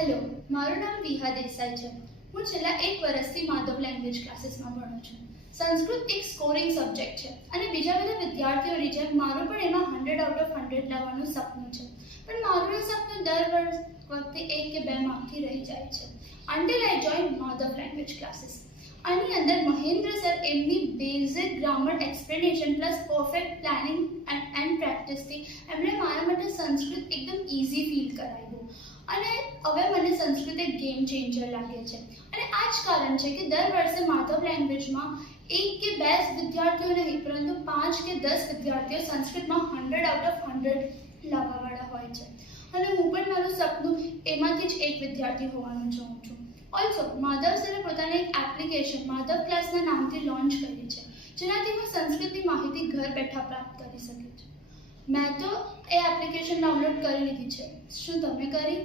Hello, મારું નામ વિહા દેસાઈ છે. હું છેલ્લા 1 વર્ષથી માધવ લેંગ્વેજ ક્લાસીસમાં ભણું છું. સંસ્કૃત એક સ્કોરિંગ સબ્જેક્ટ છે અને બીજા બધા વિદ્યાર્થીઓની જેમ મારું પણ એમાં 100 આઉટ ઓફ 100 લાવવાનું સપનું છે. પણ મારું એ સપનું દર વખતે 1 કે 2 માર્કથી રહી જાય છે. Until I joined Madhav language classes. આની અંદર મહેન્દ્ર સર એમની basic grammar explanation plus perfect planning and પ્રેક્ટિસથી એમણે મારા માટે સંસ્કૃત એકદમ ઇઝી ફીલ કરાવ્યું. અને હવે મને સંસ્કૃત એક ગેમ ચેન્જર લાગે છે. અને આ જ કારણ છે કે દર વર્ષે માધવ લેંગ્વેજમાં 1 કે 2 વિદ્યાર્થીઓ નહીં પરંતુ 5 કે 10 વિદ્યાર્થીઓ સંસ્કૃતમાં 100 આઉટ ઓફ 100 લાવવાવાળા હોય છે. અને હું પણ મારું સપનું એમાંથી જ એક વિદ્યાર્થી હોવાનું ચાહું છું. ઓલ્સો માધવ સરે પોતાની એક એપ્લિકેશન માધવ ક્લાસના નામથી લોન્ચ કરી છે, જેનાથી હું સંસ્કૃતની માહિતી ઘર બેઠા પ્રાપ્ત કરી શકું છું. મેં તો એ એપ્લિકેશન ડાઉનલોડ કરી લીધી છે. શું તમે કરી?